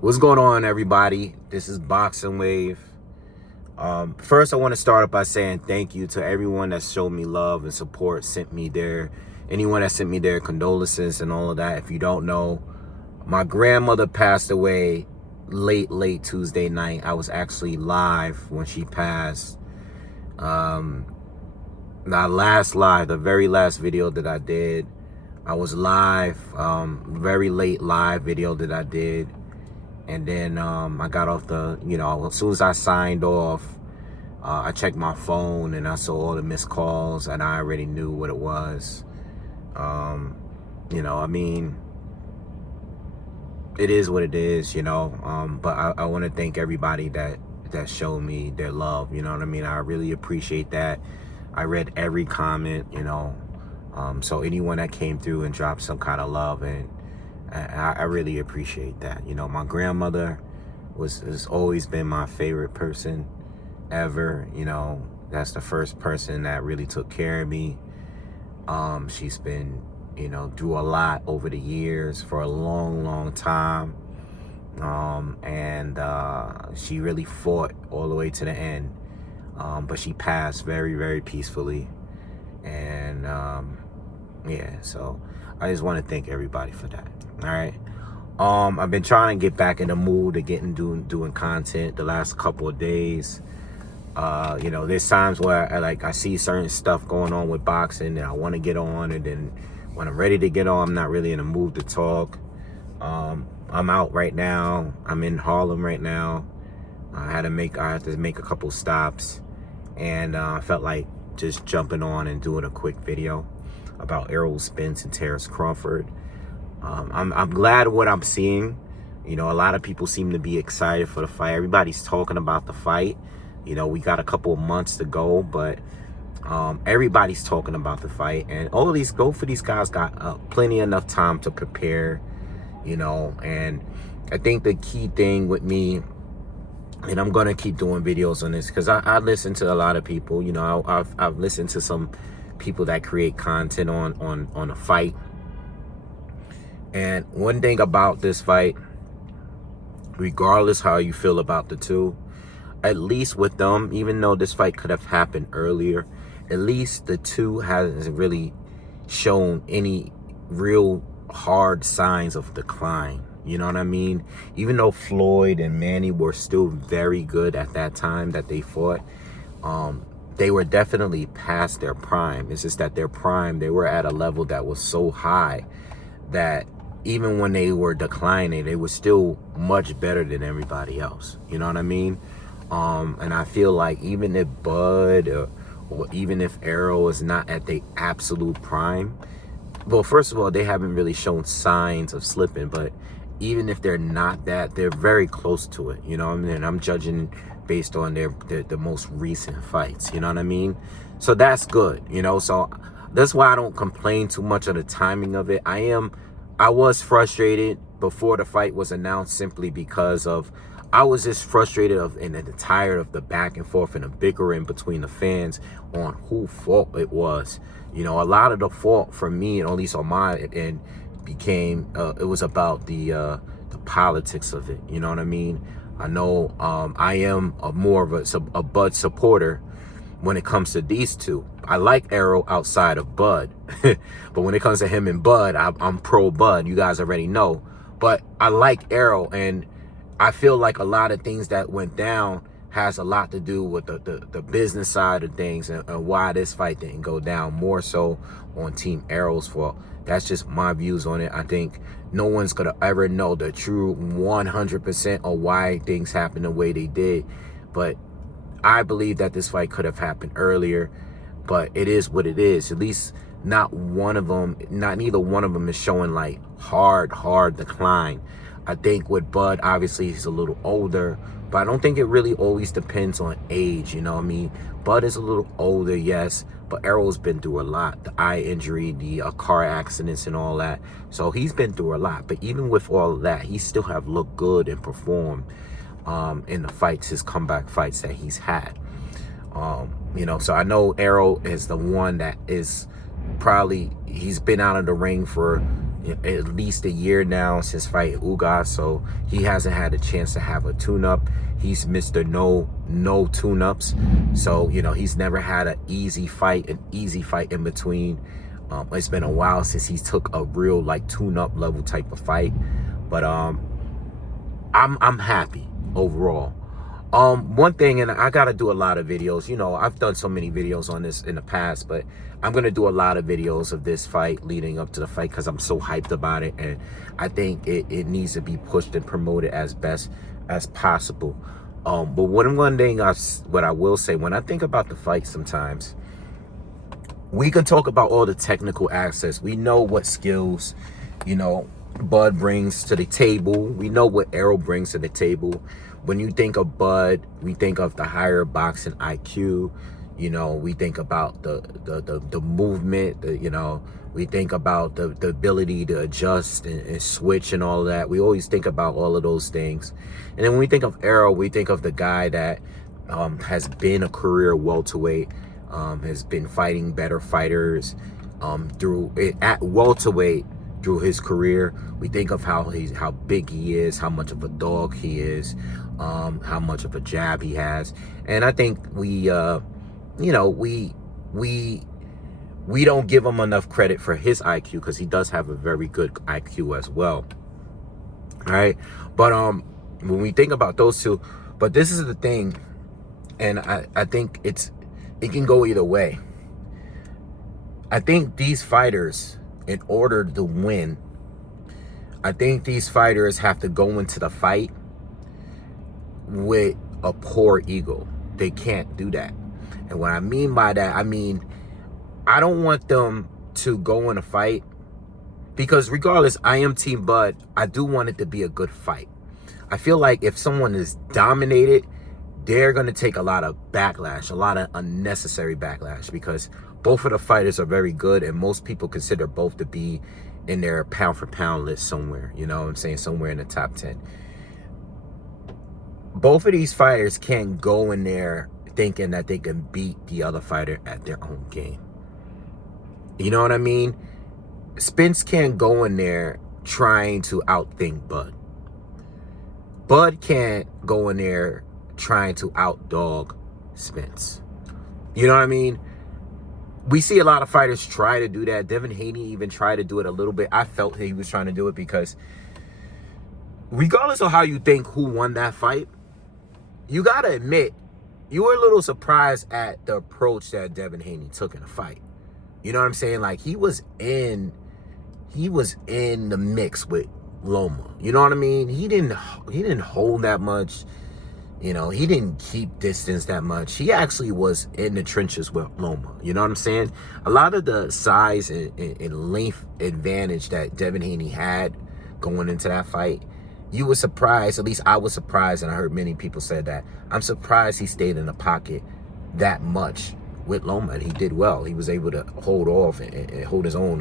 What's going on, everybody? This is BoxingWave. First, I want to start up by saying thank you to everyone that showed me love and support, anyone that sent me their condolences and all of that. If you don't know, my grandmother passed away late Tuesday night. I was actually live when she passed. The very last video that I did, I was live, very late live video that I did. And then I got off as soon as I signed off, I checked my phone and I saw all the missed calls and I already knew what it was. It is what it is, but I want to thank everybody that showed me their love, you know what I mean? I really appreciate that. I read every comment, so anyone that came through and dropped some kind of love, and I really appreciate that. My grandmother has always been my favorite person ever. That's the first person that really took care of me. She's been, through a lot over the years for a long time. And she really fought all the way to the end. But she passed very peacefully. And yeah, so I just want to thank everybody for that. All right. I've been trying to get back in the mood to doing content the last couple of days. There's times where I see certain stuff going on with boxing and I want to get on, and then when I'm ready to get on, I'm not really in the mood to talk. I'm out right now. I'm in Harlem right now. I had to make a couple stops, and I felt like just jumping on and doing a quick video about Crawford Spence and Crawford. I'm glad what I'm seeing. A lot of people seem to be excited for the fight. Everybody's talking about the fight. We got a couple of months to go, but everybody's talking about the fight, and both of these guys got plenty enough time to prepare. And I think the key thing with me, and I'm gonna keep doing videos on this because I listen to a lot of people. I've listened to some people that create content on a fight. And one thing about this fight, regardless how you feel about the two, at least with them, even though this fight could have happened earlier, at least the two hasn't really shown any real hard signs of decline. You know what I mean? Even though Floyd and Manny were still very good at that time that they fought, they were definitely past their prime. It's just that their prime, they were at a level that was so high that even when they were declining, they were still much better than everybody else. You know what I mean? And I feel like even if Bud or even if Arrow is not at the absolute prime, well, first of all, they haven't really shown signs of slipping, but even if they're not that, they're very close to it. You know what I mean? I'm judging based on the most recent fights. You know what I mean? So that's good. So that's why I don't complain too much of the timing of it. I was frustrated before the fight was announced simply because I was just frustrated and tired of the back and forth and the bickering between the fans on who fault it was. A lot of the fault for me, and at least on my end, became it was about the politics of it. You know what I mean? I know I am more of a Bud supporter when it comes to these two. I like Arrow outside of Bud, but when it comes to him and Bud, I'm pro Bud. You guys already know. But I like Arrow, and I feel like a lot of things that went down has a lot to do with the business side of things, and why this fight didn't go down, more so on Team Arrow's fault. That's just my views on it. I think no one's gonna ever know the true 100% of why things happened the way they did, but I believe that this fight could have happened earlier. But it is what it is. At least neither one of them is showing like hard decline. I think with Bud, obviously he's a little older, but I don't think it really always depends on age. You know what I mean? Bud is a little older, yes, but Arrow's been through a lot. The eye injury, the car accidents and all that. So he's been through a lot. But even with all of that, he still have looked good and performed in the fights, his comeback fights that he's had. So I know Arrow is the one that is probably, he's been out of the ring for at least a year now since fighting Ugas, so he hasn't had a chance to have a tune-up. He's Mr. No tune-ups, so he's never had an easy fight in between. It's been a while since he took a real like tune-up level type of fight, but I'm happy overall. One thing, and I gotta do a lot of videos. I've done so many videos on this in the past, but I'm gonna do a lot of videos of this fight leading up to the fight because I'm so hyped about it, and I think it needs to be pushed and promoted as best as possible. But one thing what I will say, when I think about the fight, sometimes we can talk about all the technical aspects. We know what skills, Bud brings to the table. We know what Errol brings to the table. When you think of Bud, we think of the higher boxing IQ. We think about the movement. We think about the ability to adjust and switch and all of that. We always think about all of those things. And then when we think of Errol, we think of the guy that has been a career welterweight, has been fighting better fighters through it at welterweight through his career. We think of how big he is, how much of a dog he is, how much of a jab he has. And I think we don't give him enough credit for his IQ, because he does have a very good IQ as well. All right, but when we think about those two, but this is the thing, and I think it can go either way. I think these fighters, in order to win, I think these fighters have to go into the fight with a poor ego. They can't do that. And what I mean by that, I don't want them to go in a fight, because regardless, I am Team Bud. I do want it to be a good fight. I feel like if someone is dominated, they're going to take a lot of backlash, a lot of unnecessary backlash, because both of the fighters are very good, and most people consider both to be in their pound for pound list somewhere, somewhere in the top 10. Both of these fighters can't go in there thinking that they can beat the other fighter at their own game. You know what I mean? Spence can't go in there trying to outthink Bud. Bud can't go in there trying to outdog Spence. You know what I mean? We see a lot of fighters try to do that. Devin Haney even tried to do it a little bit. I felt he was trying to do it because regardless of how you think who won that fight, you got to admit, you were a little surprised at the approach that Devin Haney took in the fight. You know what I'm saying? Like, he was in the mix with Loma. You know what I mean? He didn't hold that much. He didn't keep distance that much. He actually was in the trenches with Loma. You know what I'm saying? A lot of the size and length advantage that Devin Haney had going into that fight, you were surprised, at least I was surprised, and I heard many people say that. I'm surprised he stayed in the pocket that much with Loma, and he did well. He was able to hold off and hold his own.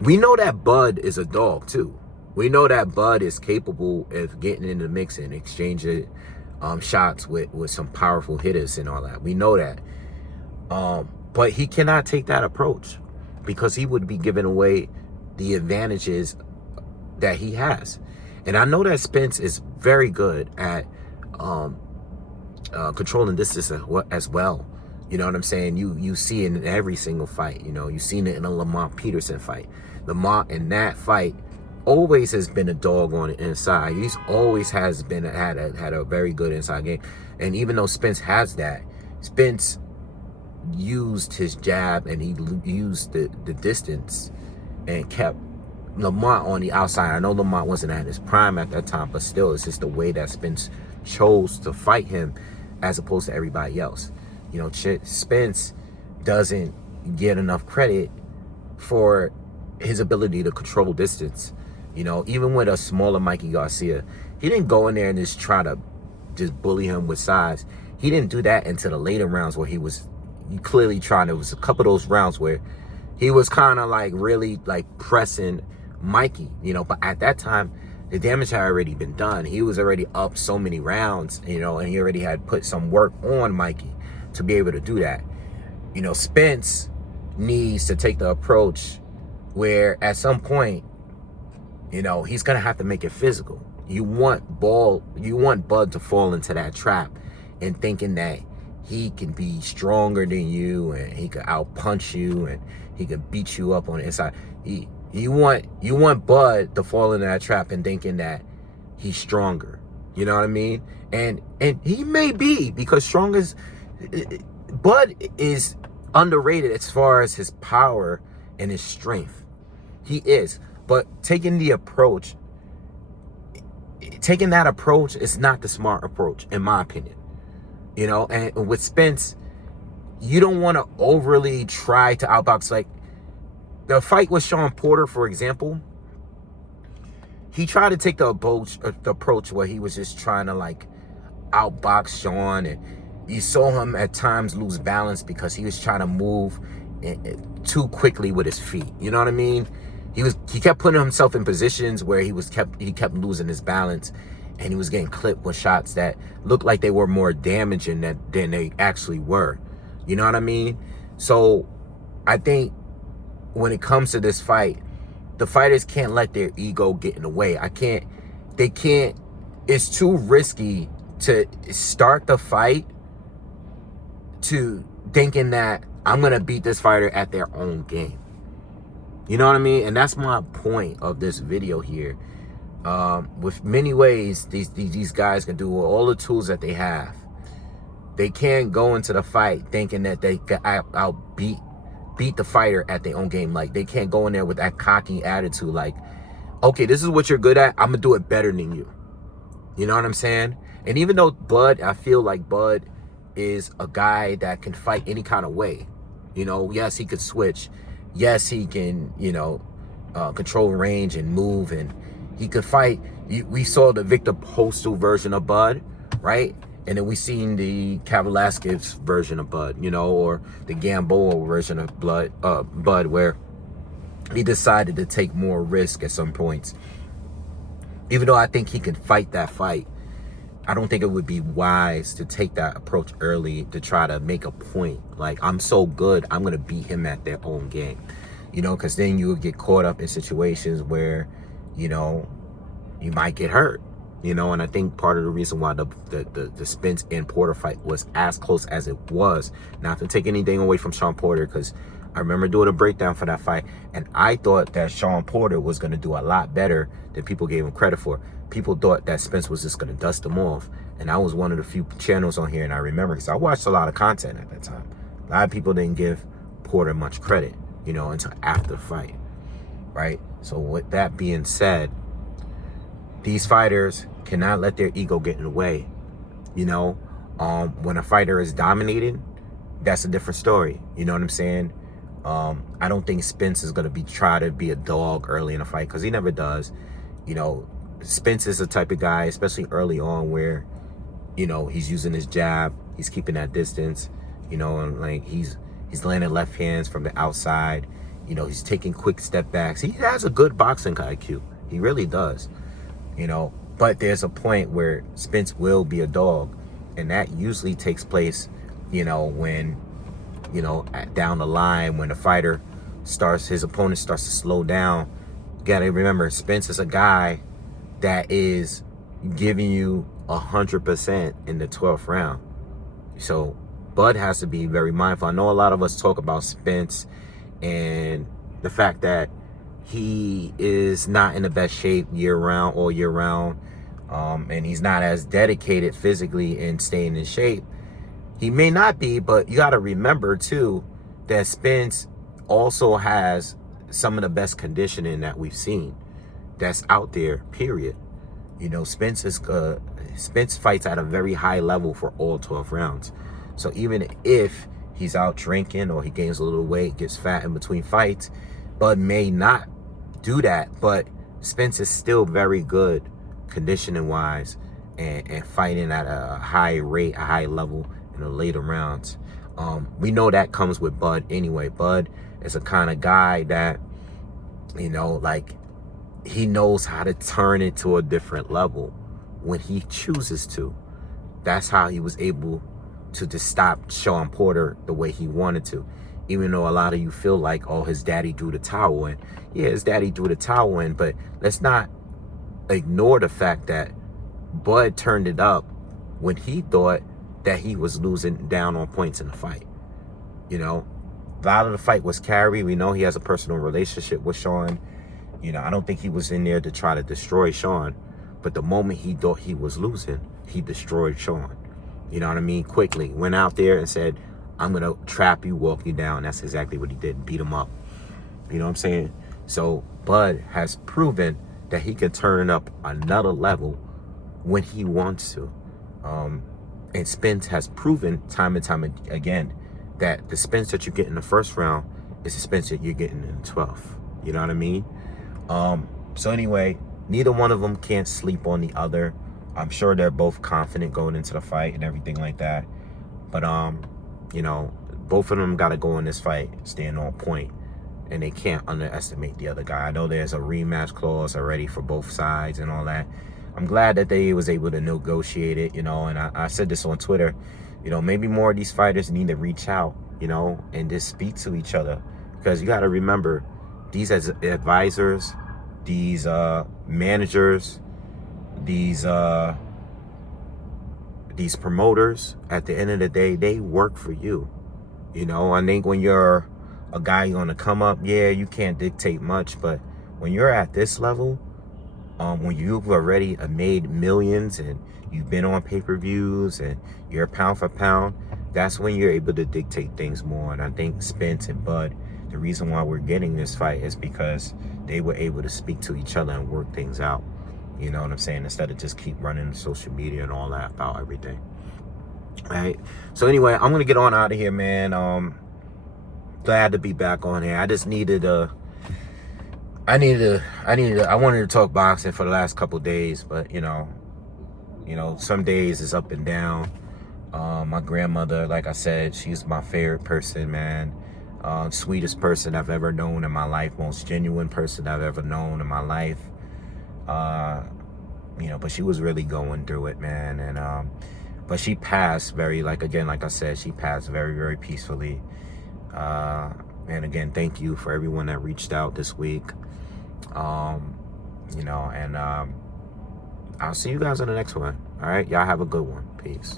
We know that Bud is a dog too. We know that Bud is capable of getting in the mix and exchanging shots with some powerful hitters and all that. We know that. But he cannot take that approach, because he would be giving away the advantages that he has. And I know that Spence is very good at controlling distance as well. You know what I'm saying? You see it in every single fight. You've seen it in a Lamont Peterson fight. Lamont in that fight always has been a dog on the inside. He's always has been had a very good inside game. And even though Spence has that, Spence used his jab and he used the distance and kept Lamont on the outside. I know Lamont wasn't at his prime at that time, but still, it's just the way that Spence chose to fight him as opposed to everybody else. Spence doesn't get enough credit for his ability to control distance. Even with a smaller Mikey Garcia, he didn't go in there and just try to just bully him with size. He didn't do that until the later rounds, where he was clearly trying. There was a couple of those rounds where he was kind of like really like pressing Mikey, but at that time, the damage had already been done. He was already up so many rounds, and he already had put some work on Mikey to be able to do that. Spence needs to take the approach where at some point, you know, he's gonna have to make it physical. You want Bud to fall into that trap and thinking that he can be stronger than you and he could outpunch you and he could beat you up on the inside. You want Bud to fall into that trap and thinking that he's stronger. You know what I mean? And he may be, because Bud is underrated as far as his power and his strength. He is. But taking that approach is not the smart approach, in my opinion. You know, and with Spence, you don't want to overly try to outbox. Like the fight with Sean Porter, for example, he tried to take the approach where he was just trying to like outbox Sean, and you saw him at times lose balance because he was trying to move too quickly with his feet. You know what I mean? He kept putting himself in positions where he kept losing his balance, and he was getting clipped with shots that looked like they were more damaging than they actually were. You know what I mean? So I think when it comes to this fight, the fighters can't let their ego get in the way. It's too risky to start the fight to thinking that I'm going to beat this fighter at their own game. You know what I mean? And that's my point of this video here. With many ways, these guys can do all the tools that they have. They can't go into the fight thinking that they can beat the fighter at their own game. Like, they can't go in there with that cocky attitude like, okay, this is what you're good at, I'm gonna do it better than you. You know what I'm saying? And even though I feel like Bud is a guy that can fight any kind of way. You know, yes, he could switch. Yes, he can, you know, control range and move, and he could fight. We saw the Victor Postol version of Bud, right? And then we seen the Kavaliauskas version of Bud, you know, or the Gamboa version of Bud, where he decided to take more risk at some points. Even though I think he can fight that fight, I don't think it would be wise to take that approach early to try to make a point. Like, I'm so good, I'm going to beat him at their own game. You know, because then you would get caught up in situations where, you know, you might get hurt. You know, and I think part of the reason why the Spence and Porter fight was as close as it was, not to take anything away from Sean Porter, because I remember doing a breakdown for that fight, and I thought that Sean Porter was going to do a lot better than people gave him credit for. People thought that Spence was just going to dust him off, and I was one of the few channels on here, and I remember because I watched a lot of content at that time. A lot of people didn't give Porter much credit, you know, until after the fight, right? So with that being said, these fighters cannot let their ego get in the way. You know, when a fighter is dominating, that's a different story. You know what I'm saying? I don't think Spence is going to try to be a dog early in a fight, because he never does. You know, Spence is the type of guy, especially early on, where, you know, he's using his jab, he's keeping that distance, you know, and like he's landing left hands from the outside. You know, he's taking quick step backs. He has a good boxing IQ. He really does. You know, but there's a point where Spence will be a dog, and that usually takes place, you know, when, you know, down the line, when his opponent starts to slow down. You gotta remember, Spence is a guy that is giving you 100% in the 12th round. So Bud has to be very mindful. I know a lot of us talk about Spence and the fact that he is not in the best shape all year round, and he's not as dedicated physically in staying in shape. He may not be, but you got to remember too that Spence also has some of the best conditioning that we've seen that's out there, period. You know, Spence fights at a very high level for all 12 rounds. So even if he's out drinking or he gains a little weight, gets fat in between fights, Bud may not do that, but Spence is still very good conditioning wise and fighting at a high rate, a high level in the later rounds. We know that comes with Bud anyway. Bud is a kind of guy that, you know, like, he knows how to turn it to a different level when he chooses to. That's how he was able to just stop Sean Porter the way he wanted to. Even though a lot of you feel like, oh, his daddy threw the towel in. Yeah, his daddy threw the towel in, but let's not ignore the fact that Bud turned it up when he thought that he was losing down on points in the fight. You know, a lot of the fight was carry. We know he has a personal relationship with Sean. You know, I don't think he was in there to try to destroy Sean. But the moment he thought he was losing, he destroyed Sean. You know what I mean? Quickly went out there and said, I'm going to trap you, walk you down. That's exactly what he did. Beat him up. You know what I'm saying? So Bud has proven that he can turn it up another level when he wants to. And Spence has proven time and time again that the Spence that you get in the first round is the Spence that you're getting in the 12th. You know what I mean? So anyway, neither one of them can't sleep on the other. I'm sure they're both confident going into the fight and everything like that. But, you know, both of them got to go in this fight staying on point. And they can't underestimate the other guy. I know there's a rematch clause already for both sides and all that. I'm glad that they was able to negotiate it, you know. And I said this on Twitter. You know, maybe more of these fighters need to reach out, you know, and just speak to each other. Because you got to remember, these as advisors, these managers, these promoters, at the end of the day, they work for you. You know, I think when you're a guy on the come up, yeah, you can't dictate much. But when you're at this level, when you've already made millions and you've been on pay-per-views and you're pound for pound, that's when you're able to dictate things more. And I think Spence and Bud, the reason why we're getting this fight is because they were able to speak to each other and work things out. You know what I'm saying? Instead of just keep running social media and all that about everything. All right. So anyway, I'm going to get on out of here, man. Glad to be back on here. I just needed I wanted to talk boxing for the last couple days, but you know, some days is up and down. My grandmother, like I said, she's my favorite person, man. Sweetest person I've ever known in my life, most genuine person I've ever known in my life. You know, but she was really going through it, man. And but she passed very, like I said, she passed very, very peacefully. And again, thank you for everyone that reached out this week. You know, and I'll see you guys on the next one. All right, y'all have a good one. Peace.